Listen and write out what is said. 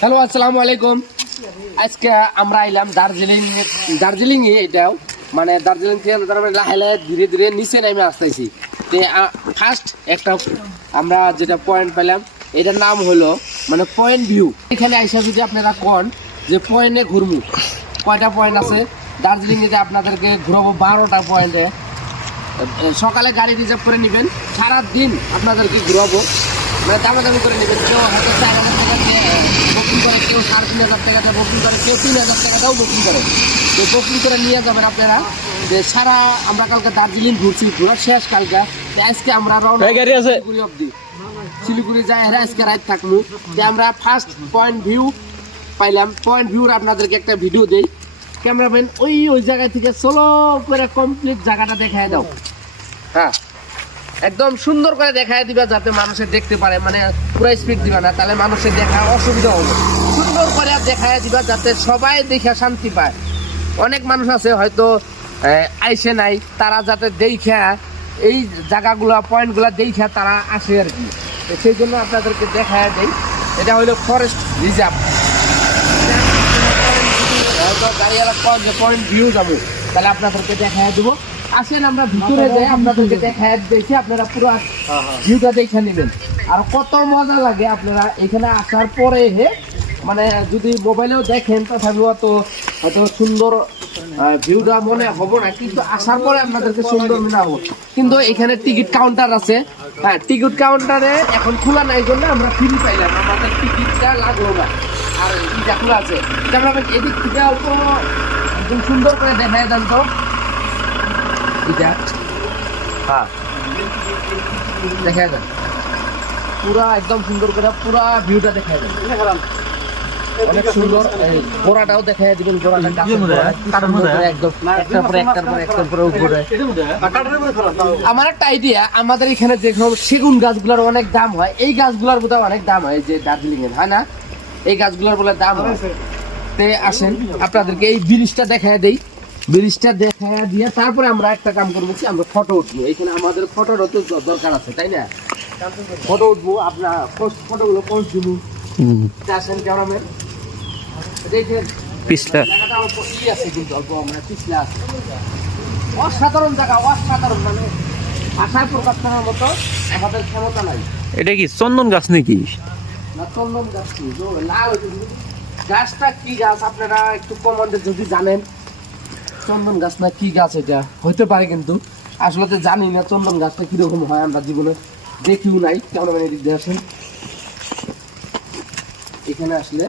Hello, আসসালামু আলাইকুম। আজকে আমরা আইলাম দার্জিলিং এটাও মানে দার্জিলিং থেকে লাহে লাহে ধীরে ধীরে নিচে নেমে আসতেছি। ফার্স্ট একটা আমরা যেটা পয়েন্ট পেলাম, এটার নাম হলো মানে পয়েন্ট ভিউ। এখানে আইসা যদি আপনারা কোন যে পয়েন্টে ঘুরবো, কয়টা পয়েন্ট আছে দার্জিলিংয়ে, যে আপনাদেরকে ঘুরাবো 12টা পয়েন্টে। সকালে গাড়ি রিজার্ভ করে নেবেন, সারাদিন আপনাদেরকে ঘুরাবো, মানে দামাদামি করে নেবেন। কেউ হয়তো 4,000 টাকা বুকিং করে, কেউ 3,500 টাকা বুকিং করে, কেউ 3,000 টাকাটাও বুকিং করে। তো বুকিং করে নিয়ে যাবেন আপনারা। যে সারা আমরা কালকে দার্জিলিং ঘুরছি, ঘোরা শেষ কালকে। আজকে আমরা শিলিগুড়ি অব্দি, শিলিগুড়ি যাই আজকে রাত থাকবো। যে আমরা ফার্স্ট পয়েন্ট ভিউ পাইলাম। পয়েন্ট ভিউর আপনাদেরকে একটা ভিডিও দেই। ক্যামেরাম্যান ওই জায়গা থেকে চলো করে কমপ্লিট জায়গাটা দেখায় দাও। হ্যাঁ, একদম সুন্দর করে দেখায় দিবা, যাতে মানুষে দেখতে পারে। মানে পুরো স্পিড দিবা না, তাহলে মানুষের দেখা অসুবিধা হবে। সুন্দর করে দেখায় দিবা, যাতে সবাই দেখে শান্তি পায়। অনেক মানুষ আছে হয়তো আইসে নাই, তারা যাতে দেখা এই জায়গাগুলো পয়েন্টগুলো দেখা তারা আসে আর কি। সেই জন্য আপনাদেরকে দেখায় দেই। এটা হইলো forest reserve. Gariwala point view যাবো, তাহলে আপনাদেরকে দেখায় দেবো। আসেন আমরা ভিতরে যাই, আপনাদেরকে দেখায় দেখি, আপনারা পুরো ভিউটা দেখে নেবেন। আর কত মজা লাগে আপনারা এখানে আসার পরে, মানে যদি মোবাইলেও দেখেন তথাপি অত সুন্দর ভিউটা মনে হবো না, কিন্তু আসার পরে আপনাদেরকে সুন্দর মনে হবো। কিন্তু এখানে টিকিট কাউন্টার আছে। হ্যাঁ, টিকিট কাউন্টারে এখন খোলা নাই জন্য আমরা ফ্রি পাইলাম, আমাদের টিকিটটা লাগলো না। আর এটা খোলা আছে, এদিক থেকে অল্প একদম সুন্দর করে দেখায় দেন তো। হ্যাঁ, দেখায় দেন পুরা একদম সুন্দর করে, পুরা ভিউটা দেখায় দেন। অনেক সুন্দর। গোড়াটাও দেখায় দিবেন, গোড়াটা একদম একটার পরে একটার পরে উপরে। আমার একটা আইডিয়া, আমাদের এখানে যে সেগুন গাছগুলোর অনেক দাম হয়, এই গাছগুলোর বোধহয় অনেক দাম হয় যে দার্জিলিং এর, হয় না? এই গাছগুলোর বলে দাম হয়। আসেন আপনাদেরকে এই ব্রিজটা দেখায় দেই। ব্রিজটা দেখায় দিয়ে তারপরে আমরা একটা কাম করবো কি, আমরা ফটো উঠবো। এখানে আমাদের ফটোর তো দরকার আছে, তাই না? ফটো উঠবো, আপনার ফটোগুলো পৌঁছবো। আসেন ক্যামেরাম্যান, দেখেন পিছলা আছে, কিন্তু অল্প আমরা পিছলা আছে। অসাধারণ জায়গা, অসাধারণ, মানে আশায় প্রকাশ করার মতো আমাদের ক্ষমতা নাই। এটা কি চন্দন গাছ নাকি? না, চন্দন গাছ কি, লাল গাছটা কি গাছ আপনারা একটু কমেন্টে যদি জানেন চন্দন গাছ না কি গাছ এটা হইতে পারে, কিন্তু আসলে তো জানি না চন্দন গাছটা কিরকম হয়, আমরা জীবনে দেখিও নাই। কেমন মানে আসেন এখানে আসলে